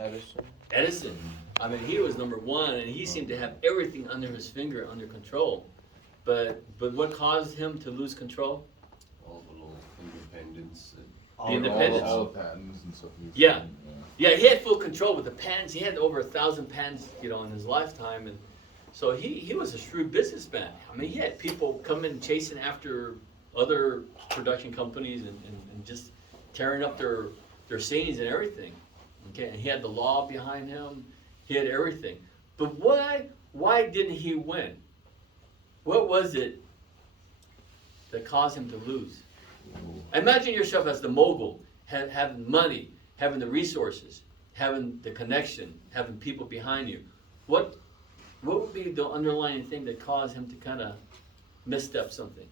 Edison. Edison. I mean, he was number one, and he seemed to have everything under his finger, under control. But what caused him to lose control? All the little independence. The independence. All the patents and stuff. Yeah. Yeah, he had full control with the patents. He had over 1,000 patents, in his lifetime, and so he was a shrewd businessman. I mean, he had people coming chasing after other production companies and just tearing up their scenes and everything. Okay, and he had the law behind him. He had everything. But why didn't he win? What was it that caused him to lose? Imagine yourself as the mogul, having money, having the resources, having the connection, having people behind you. What would be the underlying thing that caused him to kind of misstep something?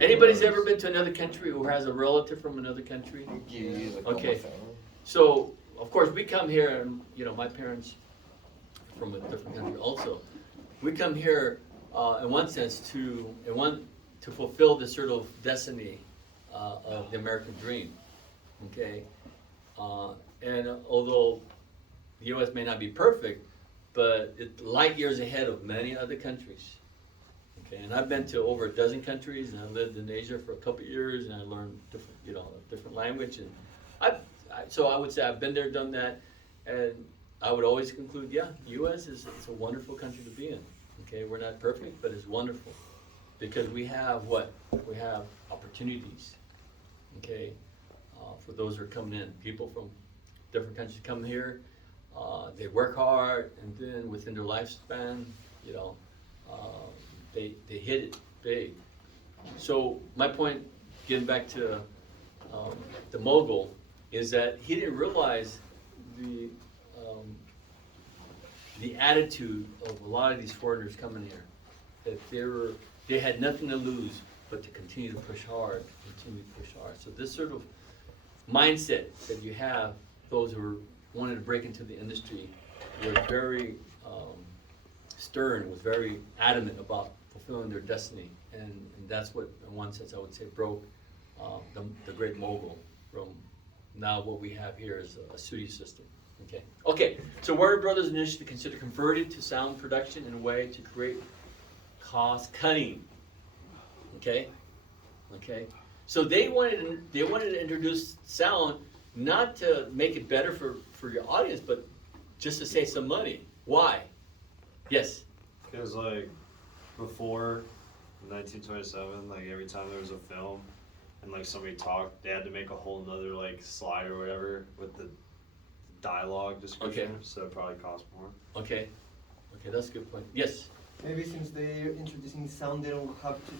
Anybody's ever been to another country or has a relative from another country? Okay. So, of course, we come here, and my parents from a different country also. We come here, in one sense, to fulfill the sort of destiny of the American dream. Okay, and although the U.S. may not be perfect, but it's light years ahead of many other countries. Okay, and I've been to over a dozen countries, and I lived in Asia for a couple of years, and I learned different language, and so I would say I've been there, done that, and I would always conclude, U.S. is a wonderful country to be in. Okay, we're not perfect, but it's wonderful because we have what? We have opportunities. Okay, for those who are coming in, people from different countries come here, they work hard, and then within their lifespan, they hit it big. So my point, getting back to the mogul, is that he didn't realize the attitude of a lot of these foreigners coming here, that they had nothing to lose but to continue to push hard, So this sort of mindset that you have, those who are wanting to break into the industry, were very stern, was very adamant about fulfilling their destiny, and that's what, in one sense, I would say broke the great mogul from now what we have here is a studio system. Okay. So Warner Brothers initially considered converting to sound production in a way to create cost cutting. Okay. So they wanted to introduce sound not to make it better for your audience, but just to save some money. Why? Yes. Because before 1927, every time there was a film and somebody talked, they had to make a whole nother slide or whatever with the dialogue description. Okay. So it probably cost more. Okay, that's a good point. Yes. Maybe since they're introducing sound, they don't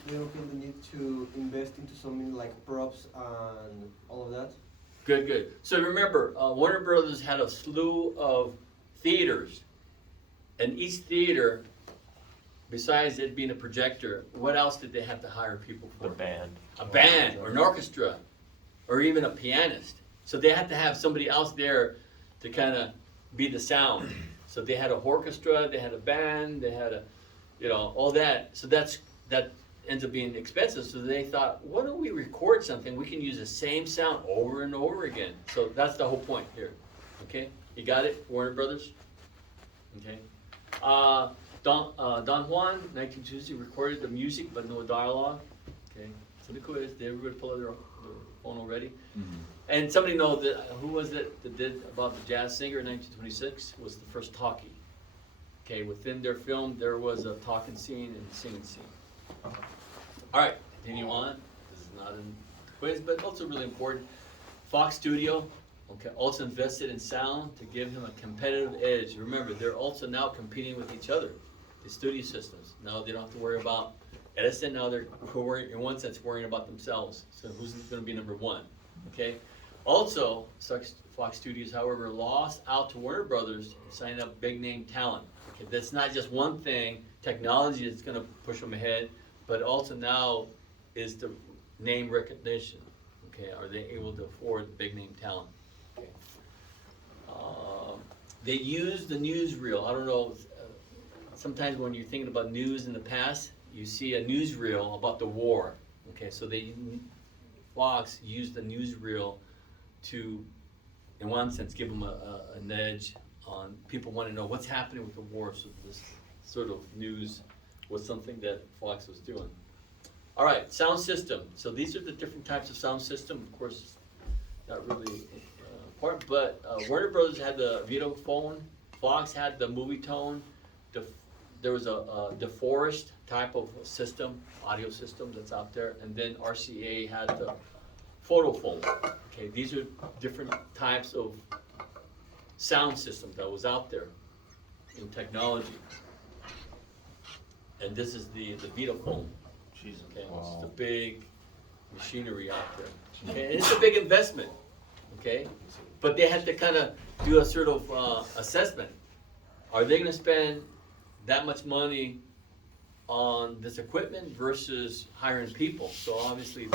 feel the need to invest into something like props and all of that. Good. So remember, Warner Brothers had a slew of theaters, and each theater, besides it being a projector, what else did they have to hire people for? The band. A band, or an orchestra, or even a pianist. So they had to have somebody else there to kind of be the sound. So they had an orchestra, they had a band, they had all that. So that ends up being expensive. So they thought, why don't we record something? We can use the same sound over and over again. So that's the whole point here. Okay, you got it, Warner Brothers. Okay. Don Juan, 1960, recorded the music but no dialogue. Okay, so the quiz, did everybody pull out their phone already? Mm-hmm. And somebody know who was it that did about the jazz singer in 1926? Was the first talkie. Okay, within their film there was a talking scene and a singing scene. All right, continue on. This is not in the quiz, but also really important. Fox Studio, also invested in sound to give him a competitive edge. Remember, they're also now competing with each other, the studio systems. Now they don't have to worry about Edison. Now they're in one sense worrying about themselves. So who's going to be number one? Okay. Also, Fox Studios, however, lost out to Warner Brothers, signing up big name talent. Okay, that's not just one thing. Technology is going to push them ahead, but also now is the name recognition. Okay, are they able to afford big name talent? Okay. They use the newsreel. I don't know. Sometimes when you're thinking about news in the past, you see a newsreel about the war. Okay, so they Fox used the newsreel to, in one sense, give them an edge on people want to know what's happening with the war. So this sort of news was something that Fox was doing. All right, sound system. So these are the different types of sound system. Of course, not really important, but Warner Brothers had the Vitaphone. Fox had the Movietone. There was a DeForest type of system, audio system that's out there, and then RCA had the Photophone. Okay, these are different types of sound systems that was out there in technology. And this is the Vitaphone. Jesus. Okay, Wow. it's the big machinery out there. Okay, and it's a big investment. Okay, but they had to kind of do a sort of assessment. Are they going to spend that much money on this equipment versus hiring people? So obviously,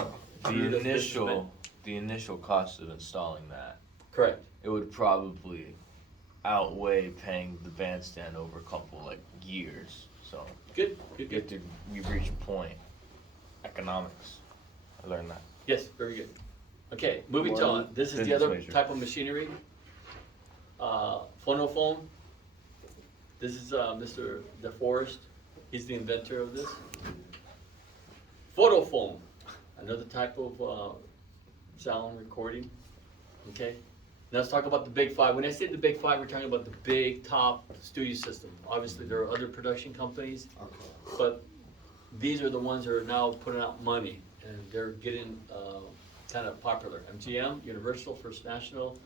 through The businessmen- initial cost of installing that, correct. it would probably outweigh paying the bandstand over a couple like years. So Good, good, you have good. we've reached a point. Economics. I learned that. Yes, very good. Okay, moving One on. This is the business other major. type of machinery. Phonophone. This is Mr. DeForest. He's the inventor of this. Photophone, another type of sound recording. Okay. Now let's talk about the big five. When I say the big five, we're talking about the big top studio system. Obviously, there are other production companies, but these are the ones that are now putting out money, and they're getting kind of popular. MGM, Universal, First National,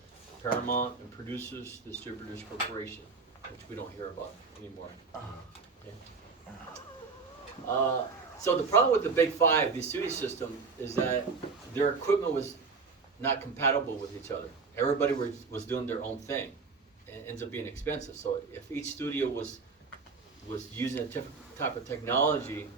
Paramount, and Producers Distributors Corporation, which we don't hear about anymore. Okay. So the problem with the big five, the studio system, is that their equipment was not compatible with each other. Everybody was doing their own thing, and it ends up being expensive. So if each studio was using a different type of technology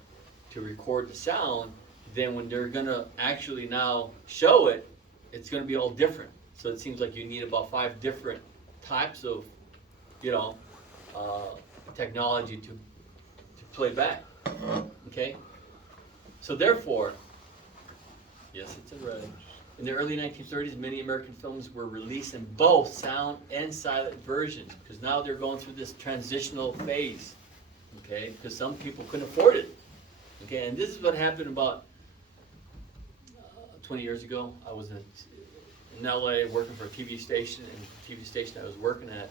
to record the sound, then when they're gonna actually now show it, it's gonna be all different. So it seems like you need about 5 different types of, technology to play back. Okay? So therefore, yes, it's in red. In the early 1930s, many American films were released in both sound and silent versions, because now they're going through this transitional phase. Okay? Because some people couldn't afford it. Okay, and this is what happened about 20 years ago. I was in LA working for a TV station, and the TV station I was working at,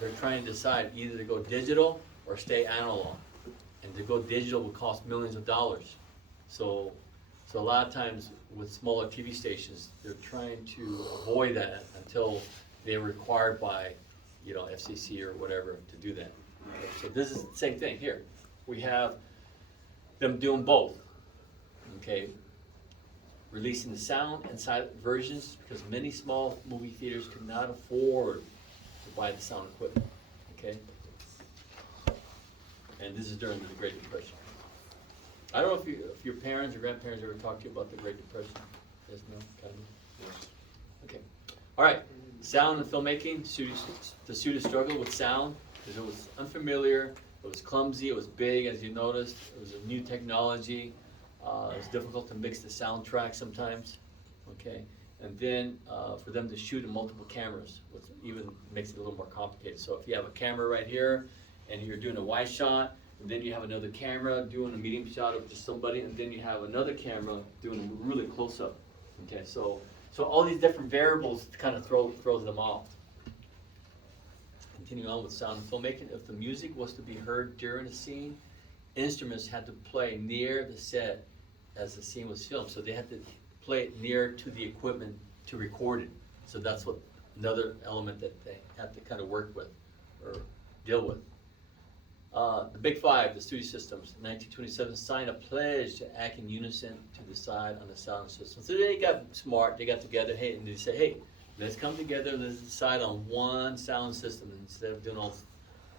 they're trying to decide either to go digital or stay analog. And to go digital would cost millions of dollars. So a lot of times with smaller TV stations, they're trying to avoid that until they're required by, FCC or whatever to do that. Okay, so this is the same thing here. We have them doing both, okay? Releasing the sound and silent versions, because many small movie theaters could not afford to buy the sound equipment, okay? And this is during the Great Depression. I don't know if your parents or grandparents ever talked to you about the Great Depression. Yes, no, kind of? Yes. Okay. All right, sound and filmmaking, the studio struggled with sound, because it was unfamiliar, it was clumsy, it was big, as you noticed, it was a new technology, it was difficult to mix the soundtrack sometimes, okay? And then for them to shoot in multiple cameras, which even makes it a little more complicated. So if you have a camera right here, and you're doing a wide shot, and then you have another camera doing a medium shot of just somebody, and then you have another camera doing a really close up, okay? So all these different variables kind of throws them off. Continuing on with sound and filmmaking, if the music was to be heard during a scene, instruments had to play near the set as the scene was filmed. So they had to play it near to the equipment to record it. So that's what another element that they had to kind of work with or deal with. The Big Five, the studio systems, 1927 signed a pledge to act in unison to decide on the sound system. So they got smart, they got together, and they said, hey, let's come together and let's decide on one sound system instead of doing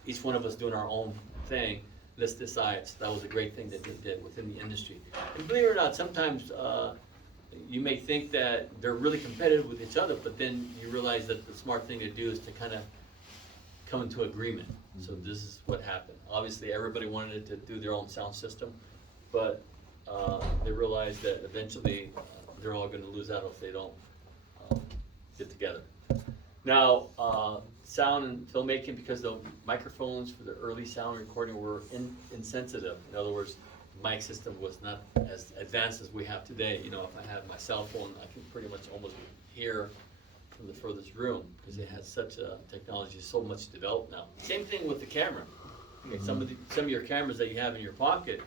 each one of us doing our own thing. Let's decide. So that was a great thing that they did within the industry. And believe it or not, sometimes you may think that they're really competitive with each other, but then you realize that the smart thing to do is to kind of come into agreement. So this is what happened. Obviously, everybody wanted to do their own sound system, but they realized that eventually they're all gonna lose out if they don't get together. Now, sound and filmmaking, because the microphones for the early sound recording were insensitive. In other words, mic system was not as advanced as we have today. You know, if I have my cell phone, I can pretty much almost hear from the furthest room, because it has such a technology, so much developed now. Same thing with the camera. Okay, some of your cameras that you have in your pocket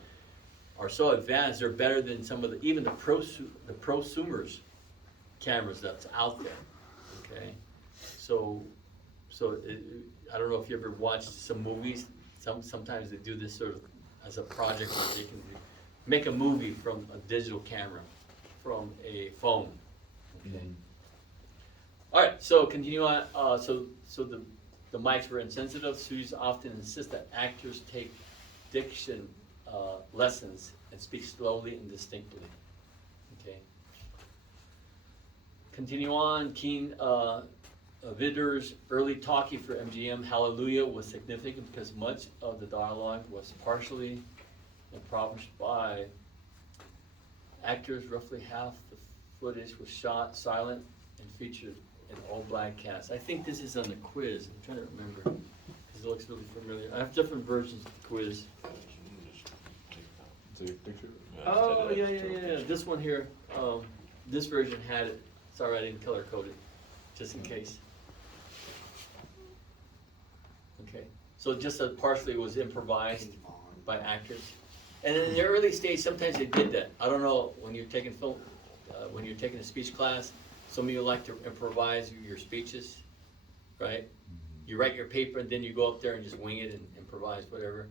are so advanced, they're better than some of even the prosumers cameras that's out there. Okay, so I don't know if you ever watched some movies. Sometimes they do this sort of as a project where they can make a movie from a digital camera, from a phone. Okay. All right, so continue on. So the mics were insensitive. Studios often insist that actors take diction lessons and speak slowly and distinctly. Okay. Continue on. Keen Vidder's early talkie for MGM, Hallelujah, was significant because much of the dialogue was partially improvised by actors. Roughly half the footage was shot silent and featured an all-black cast. I think this is on the quiz. I'm trying to remember because it looks really familiar. I have different versions of the quiz. Take a picture. Oh, yeah. This one here, this version had it. Sorry, I didn't color code it, just in case. Okay, so just partially was improvised by actors. And in the early stage, sometimes they did that. I don't know, when you're taking film, when you're taking a speech class, some of you like to improvise your speeches, right? You write your paper and then you go up there and just wing it and improvise whatever.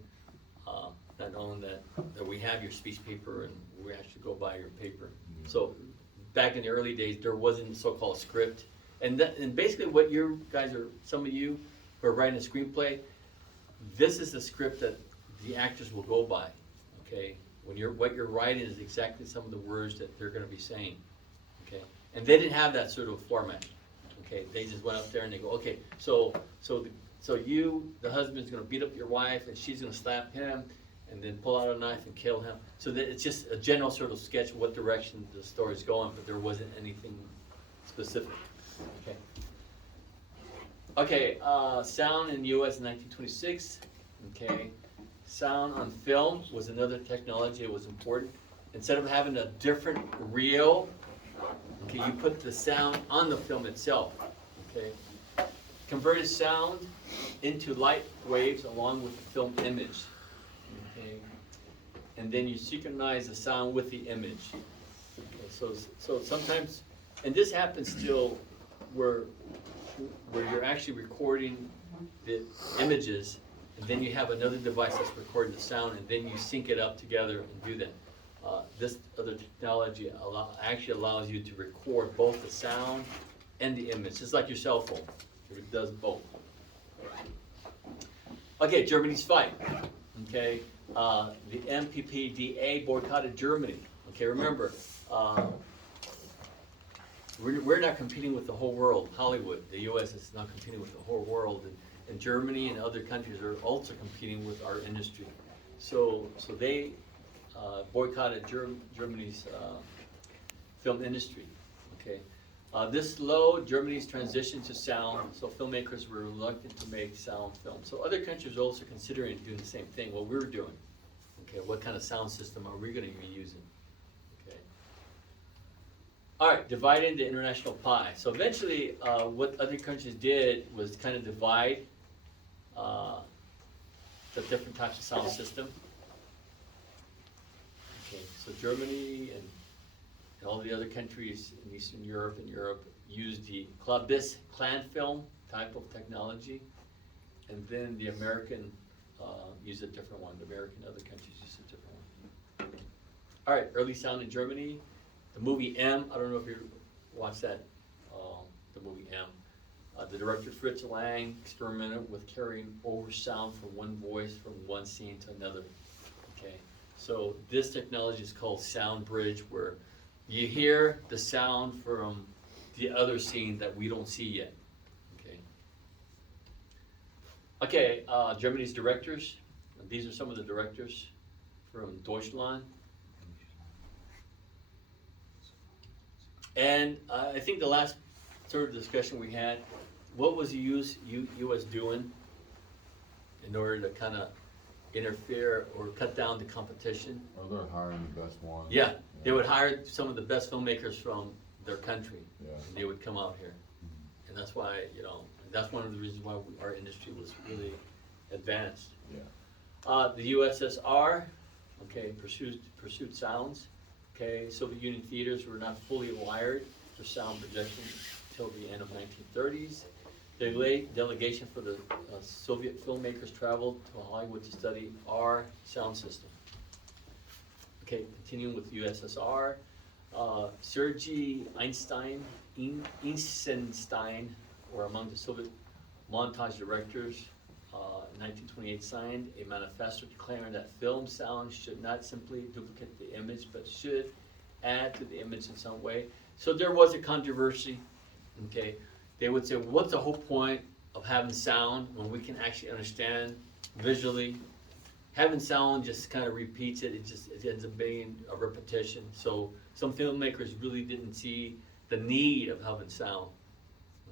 Not knowing that we have your speech paper and we actually go by your paper. So back in the early days, there wasn't so-called script. And basically what you guys are, some of you who are writing a screenplay, this is the script that the actors will go by, okay? What you're writing is exactly some of the words that they're gonna be saying, okay? And they didn't have that sort of format, okay? They just went up there and they go, okay, so you, the husband's gonna beat up your wife and she's gonna slap him and then pull out a knife and kill him. So that it's just a general sort of sketch of what direction the story's going, but there wasn't anything specific, okay? Okay, sound in the U.S. in 1926, okay. Sound on film was another technology that was important. Instead of having a different reel, okay, you put the sound on the film itself, okay. Converted sound into light waves along with the film image, okay. And then you synchronize the sound with the image. Okay, so sometimes, and this happens still where you're actually recording the images, and then you have another device that's recording the sound, and then you sync it up together and do that. This other technology actually allows you to record both the sound and the image, just like your cell phone. It does both. Okay, Germany's fight. Okay, the MPPDA boycotted Germany. Okay, remember, we're not competing with the whole world. Hollywood, the U.S. is not competing with the whole world, and Germany and other countries are also competing with our industry. So they boycotted Germany's film industry. Okay, this slowed Germany's transition to sound. So filmmakers were reluctant to make sound films. So other countries are also considering doing the same thing. What we're doing. Okay, what kind of sound system are we going to be using? All right, dividing the international pie. So eventually, what other countries did was kind of divide the different types of sound system. Okay, so Germany and all the other countries in Eastern Europe and Europe used the Klabis clan film type of technology, and then the American used a different one. The American and other countries used a different one. All right, early sound in Germany. The movie M, I don't know if you watched that, the movie M. The director Fritz Lang experimented with carrying over sound from one voice from one scene to another. Okay, so this technology is called sound bridge, where you hear the sound from the other scene that we don't see yet. Okay, Germany's directors. These are some of the directors from Deutschland. And I think the last sort of discussion we had, what was the U.S. doing in order to kind of interfere or cut down the competition? Well, they're hiring the best ones. Yeah, they would hire some of the best filmmakers from their country. Yeah. And they would come out here. And that's why, that's one of the reasons why our industry was really advanced. Yeah. The USSR, okay, pursued sounds. Okay, Soviet Union theaters were not fully wired for sound projection until the end of 1930s. The delegation for the Soviet filmmakers traveled to Hollywood to study our sound system. Okay, continuing with USSR, Sergei Einstein were among the Soviet montage directors. In 1928 signed a manifesto declaring that film sound should not simply duplicate the image, but should add to the image in some way. So there was a controversy, okay? They would say, what's the whole point of having sound when we can actually understand visually? Having sound just kind of repeats it, it ends up being a repetition. So some filmmakers really didn't see the need of having sound,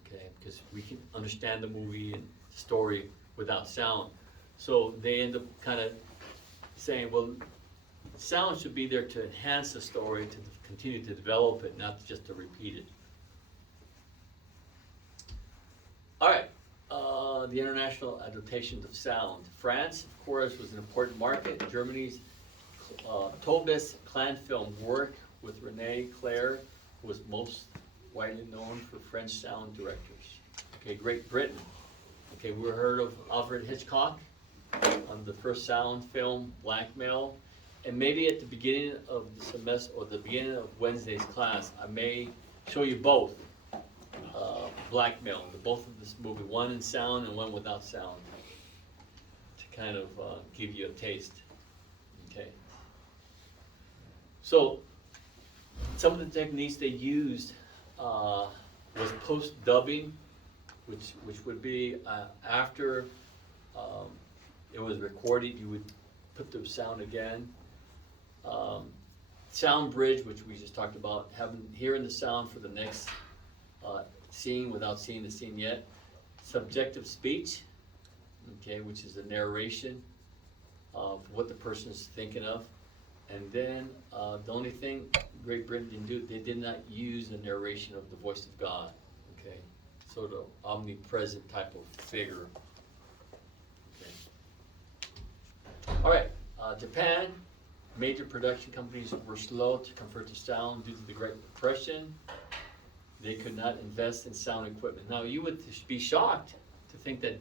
okay? Because we can understand the movie and story without sound. So they end up kind of saying, well, sound should be there to enhance the story, to continue to develop it, not just to repeat it. All right, the international adaptations of sound. France, of course, was an important market. Germany's Tobis Clan Film worked with René Clair, who was most widely known for French sound directors. Okay, Great Britain. Okay, we heard of Alfred Hitchcock on the first sound film, Blackmail. And maybe at the beginning of the semester, or the beginning of Wednesday's class, I may show you both. Blackmail, both of this movie, one in sound and one without sound, to kind of give you a taste. Okay. So, some of the techniques they used was post-dubbing, which would be after it was recorded, you would put the sound again. Sound bridge, which we just talked about, hearing the sound for the next scene without seeing the scene yet. Subjective speech, okay, which is the narration of what the person is thinking of. And then the only thing Great Britain didn't do, they did not use the narration of the voice of God, okay, sort of omnipresent type of figure. Okay. All right, Japan. Major production companies were slow to convert to sound due to the Great Depression. They could not invest in sound equipment. Now, you would be shocked to think that,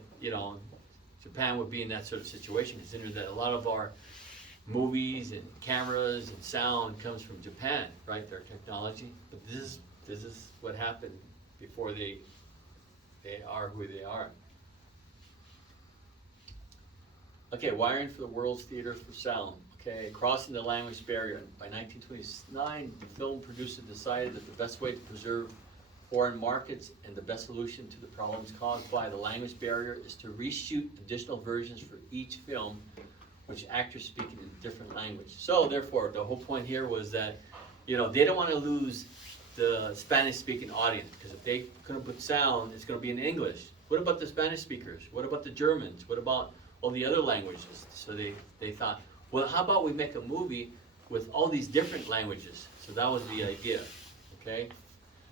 Japan would be in that sort of situation, considering that a lot of our movies and cameras and sound comes from Japan, right? Their technology. But this is what happened before they are who they are. Okay, wiring for the world's theaters for sound. Okay, crossing the language barrier. By 1929, the film producer decided that the best way to preserve foreign markets and the best solution to the problems caused by the language barrier is to reshoot additional versions for each film, which actors speaking in a different language. So therefore, the whole point here was that, they don't want to lose the Spanish-speaking audience, because if they couldn't put sound, it's going to be in English. What about the Spanish speakers? What about the Germans? What about all the other languages? So they thought, well, how about we make a movie with all these different languages? So that was the idea, okay?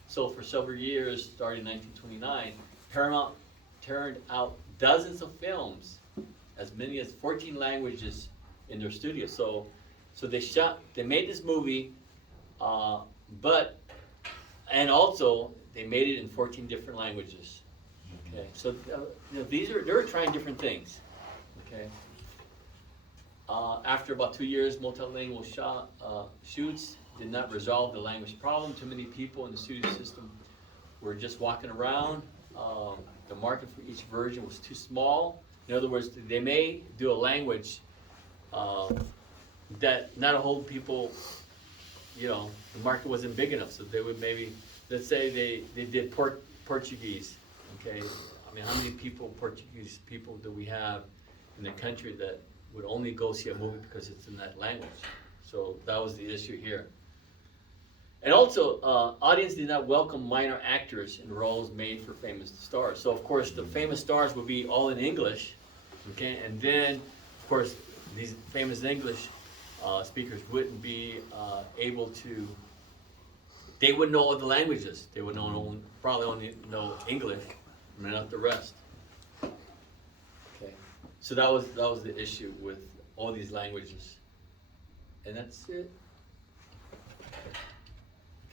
So for several years, starting in 1929, Paramount turned out dozens of films, as many as 14 languages in their studio. So they made this movie, and also they made it in 14 different languages. Okay, so they were trying different things. Okay. After about 2 years, multilingual shoots did not resolve the language problem. Too many people in the studio system were just walking around. The market for each version was too small. In other words, they may do a language that not a whole people, the market wasn't big enough. So they would maybe, let's say they did Portuguese. Okay, I mean, how many Portuguese people do we have in the country that would only go see a movie because it's in that language? So that was the issue here. And also, audience did not welcome minor actors in roles made for famous stars. So of course, the famous stars would be all in English, okay? And then, of course, these famous English speakers wouldn't be able to. They would know all the languages. They would know probably only know English, and not the rest. Okay, so that was the issue with all these languages, and that's it.